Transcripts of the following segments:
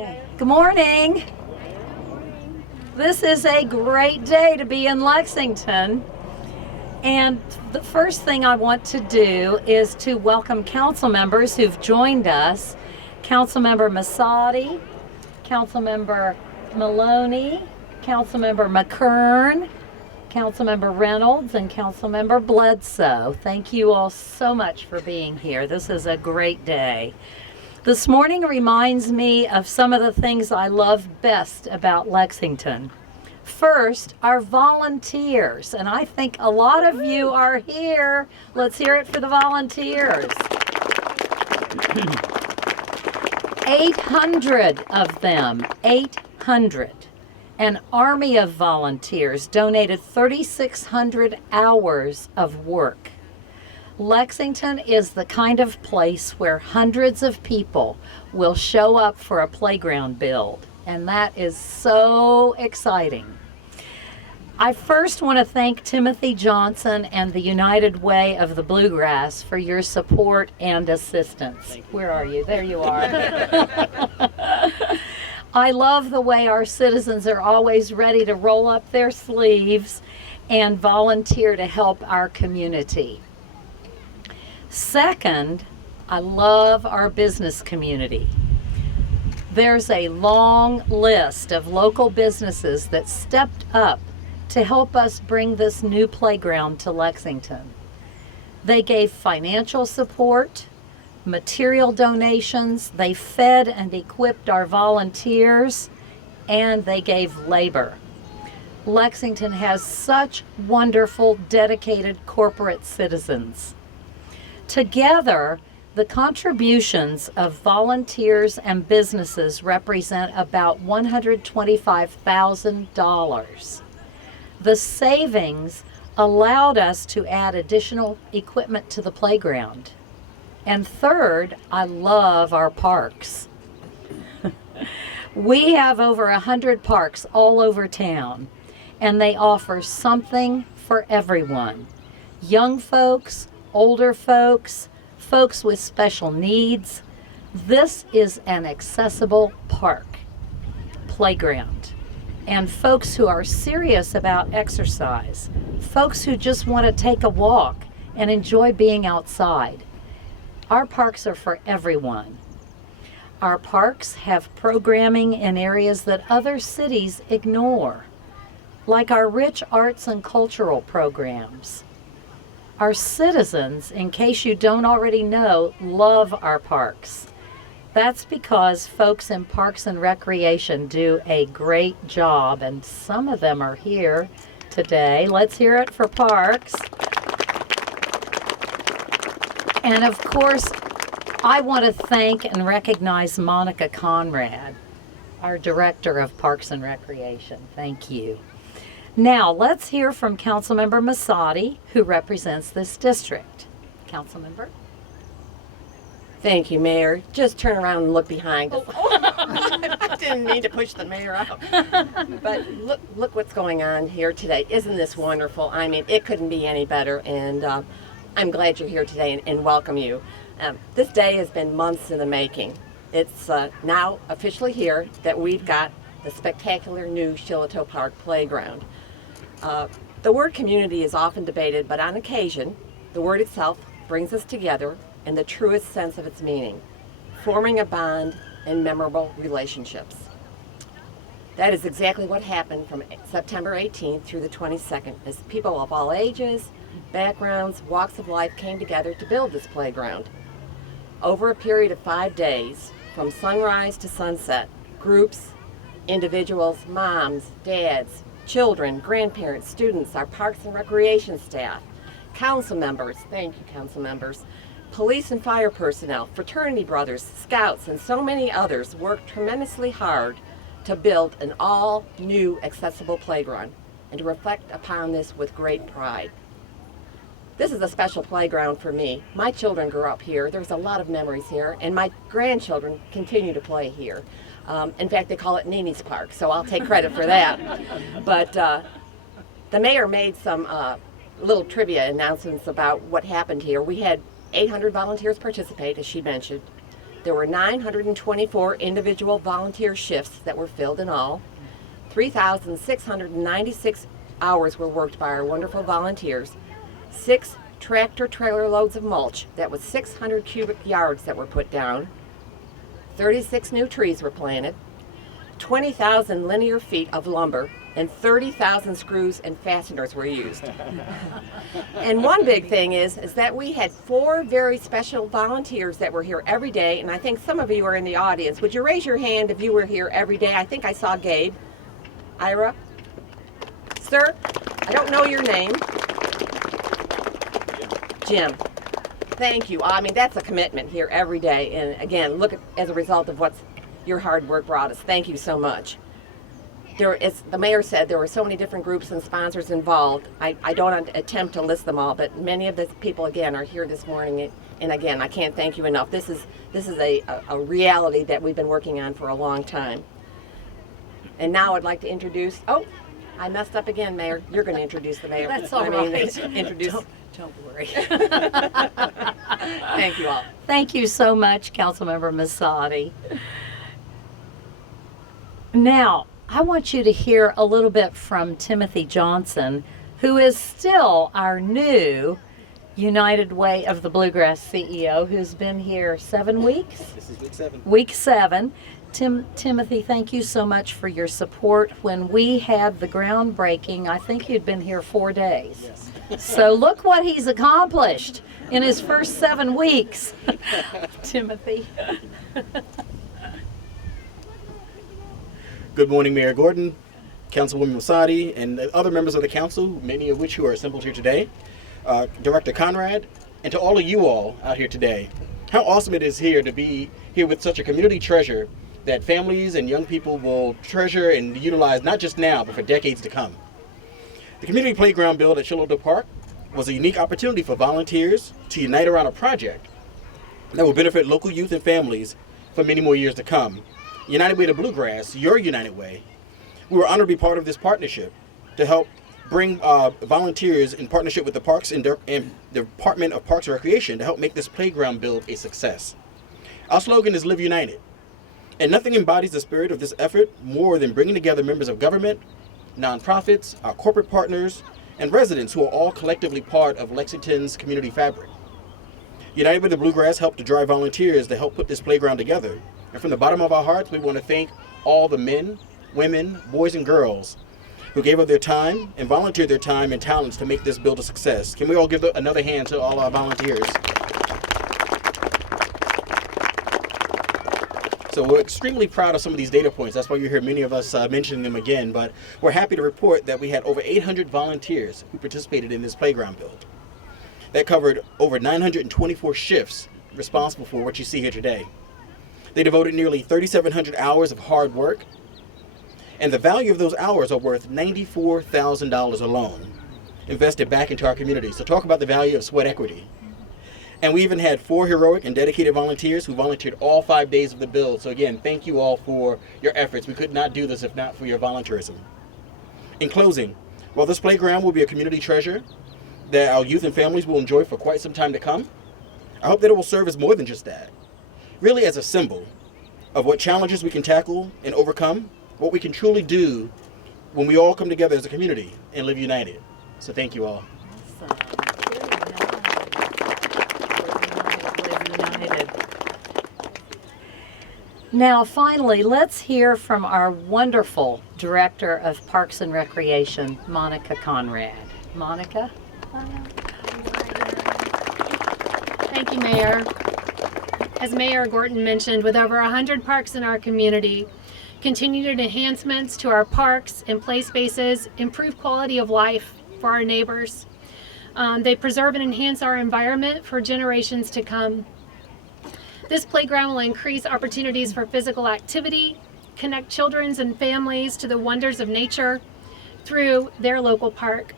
Okay. Good morning. This is a great day to be in Lexington. And the first thing I want to do is to welcome council members who've joined us. Councilmember Masadi, Councilmember Maloney, Councilmember McKern, Councilmember Reynolds, and Councilmember Bledsoe. Thank you all so much for being here. This is a great day. This morning reminds me of some of the things I love best about Lexington. First, our volunteers, and I think a lot of you are here. Let's hear it for the volunteers. 800 of them, 800. An army of volunteers donated 3,600 hours of work. Lexington is the kind of place where hundreds of people will show up for a playground build, and that is so exciting. I first want to thank Timothy Johnson and the United Way of the Bluegrass for your support and assistance. Where are you? There you are. I love the way our citizens are always ready to roll up their sleeves and volunteer to help our community. Second, I love our business community. There's a long list of local businesses that stepped up to help us bring this new playground to Lexington. They gave financial support, material donations, they fed and equipped our volunteers, and they gave labor. Lexington has such wonderful, dedicated corporate citizens. Together, the contributions of volunteers and businesses represent about $125,000. The savings allowed us to add additional equipment to the playground. And third, I love our parks. We have over 100 parks all over town, and they offer something for everyone. Young folks, older folks, folks with special needs. This is an accessible park, playground, and folks who are serious about exercise, folks who just want to take a walk and enjoy being outside. Our parks are for everyone. Our parks have programming in areas that other cities ignore, like our rich arts and cultural programs. Our citizens, in case you don't already know, love our parks. That's because folks in Parks and Recreation do a great job, and some of them are here today. Let's hear it for Parks. And of course, I want to thank and recognize Monica Conrad, our Director of Parks and Recreation. Thank you. Now, let's hear from Councilmember Masadi, who represents this district. Councilmember? Thank you, Mayor. Just turn around and look behind us. I didn't mean to push the mayor out. But look what's going on here today. Isn't this wonderful? I mean, it couldn't be any better, and I'm glad you're here today and welcome you. This day has been months in the making. It's now officially here that we've got the spectacular new Shillito Park playground. The word community is often debated, but on occasion, the word itself brings us together in the truest sense of its meaning, forming a bond and memorable relationships. That is exactly what happened from September 18th through the 22nd, as people of all ages, backgrounds, walks of life came together to build this playground. Over a period of 5 days, from sunrise to sunset, groups, individuals, moms, dads, children, grandparents, students, our Parks and Recreation staff, council members, thank you council members, police and fire personnel, fraternity brothers, scouts, and so many others worked tremendously hard to build an all-new accessible playground and to reflect upon this with great pride. This is a special playground for me. My children grew up here. There's a lot of memories here, and my grandchildren continue to play here. In fact, they call it Nini's Park, so I'll take credit for that. But the mayor made some little trivia announcements about what happened here. We had 800 volunteers participate, as she mentioned. There were 924 individual volunteer shifts that were filled in all. 3,696 hours were worked by our wonderful volunteers. 6 tractor trailer loads of mulch, that was 600 cubic yards that were put down. 36 new trees were planted. 20,000 linear feet of lumber and 30,000 screws and fasteners were used. And one big thing is that we had 4 very special volunteers that were here every day, and I think some of you are in the audience. Would you raise your hand if you were here every day? I think I saw Gabe. Ira? Sir, I don't know your name. Jim. Thank you. I mean, that's a commitment here every day, and again, look at, as a result of what's your hard work brought us. Thank you so much. As the mayor said, there were so many different groups and sponsors involved. I don't attempt to list them all, but many of the people, again, are here this morning. And again, I can't thank you enough. This is a reality that we've been working on for a long time. And now I'd like to introduce, oh, I messed up again, Mayor. You're going to introduce the mayor. That's all right. Introduce. Don't worry. Thank you all. Thank you so much, Councilmember Masadi. Now, I want you to hear a little bit from Timothy Johnson, who is still our new United Way of the Bluegrass CEO, who's been here 7 weeks? This is week 7. Week 7. Timothy, thank you so much for your support. When we had the groundbreaking, I think you'd been here 4 days. Yes. So look what he's accomplished in his first 7 weeks. Timothy. Good morning, Mayor Gordon, Councilwoman Masadi, and other members of the council, many of which who are assembled here today, Director Conrad, and to all of you all out here today. How awesome it is here to be here with such a community treasure that families and young people will treasure and utilize not just now, but for decades to come. The community playground build at Shillito Park was a unique opportunity for volunteers to unite around a project that will benefit local youth and families for many more years to come. United Way to Bluegrass, your United Way, we were honored to be part of this partnership to help bring volunteers in partnership with the Parks and the Department of Parks and Recreation to help make this playground build a success. Our slogan is Live United, and nothing embodies the spirit of this effort more than bringing together members of government, nonprofits, our corporate partners, and residents who are all collectively part of Lexington's community fabric. United with the Bluegrass helped to drive volunteers to help put this playground together. And from the bottom of our hearts, we want to thank all the men, women, boys, and girls who gave up their time and volunteered their time and talents to make this build a success. Can we all give another hand to all our volunteers? So we're extremely proud of some of these data points. That's why you hear many of us mentioning them again. But we're happy to report that we had over 800 volunteers who participated in this playground build. That covered over 924 shifts responsible for what you see here today. They devoted nearly 3,700 hours of hard work, and the value of those hours are worth $94,000 alone, invested back into our community. So talk about the value of sweat equity. And we even had 4 heroic and dedicated volunteers who volunteered all 5 days of the build. So again, thank you all for your efforts. We could not do this if not for your volunteerism. In closing, while this playground will be a community treasure that our youth and families will enjoy for quite some time to come, I hope that it will serve as more than just that. Really as a symbol of what challenges we can tackle and overcome, what we can truly do when we all come together as a community and live united. So thank you all. Awesome. United. Now, finally, let's hear from our wonderful Director of Parks and Recreation, Monica Conrad. Monica? Thank you, Mayor. As Mayor Gordon mentioned, with over 100 parks in our community, continued enhancements to our parks and play spaces improve quality of life for our neighbors. They preserve and enhance our environment for generations to come. This playground will increase opportunities for physical activity, connect children and families to the wonders of nature through their local park.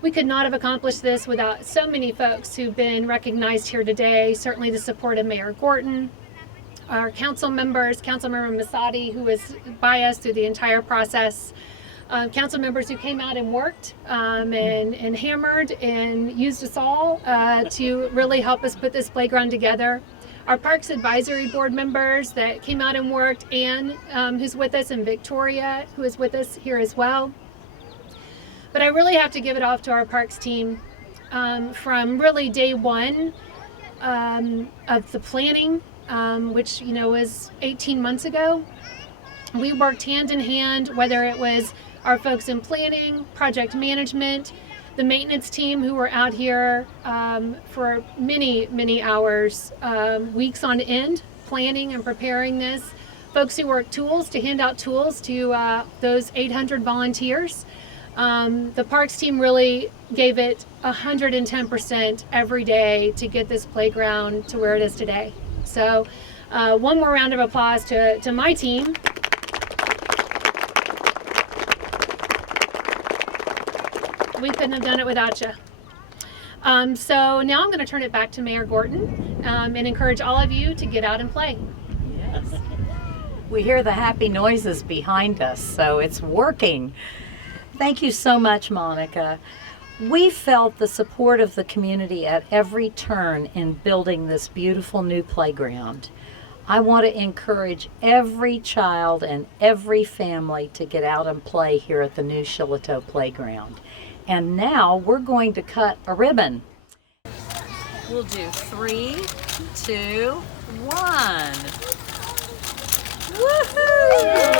We could not have accomplished this without so many folks who've been recognized here today. Certainly the support of Mayor Gordon, our council members, Councilmember Masadi, who was by us through the entire process, council members who came out and worked and hammered and used us all to really help us put this playground together. our Parks Advisory Board members that came out and worked, Anne, who's with us, and Victoria, who is with us here as well. But I really have to give it off to our Parks team from really day one of the planning, which was 18 months ago. We worked hand in hand, whether it was our folks in planning, project management, the maintenance team who were out here for many hours, weeks on end, planning and preparing this. Folks who worked tools to hand out tools to those 800 volunteers. The parks team really gave it 110% every day to get this playground to where it is today. So one more round of applause to my team. We couldn't have done it without you. So now I'm going to turn it back to Mayor Gorton and encourage all of you to get out and play. Yes. We hear the happy noises behind us, so it's working. Thank you so much, Monica. We felt the support of the community at every turn in building this beautiful new playground. I want to encourage every child and every family to get out and play here at the new Shillito playground. And now we're going to cut a ribbon. We'll do 3, 2, 1. Woohoo!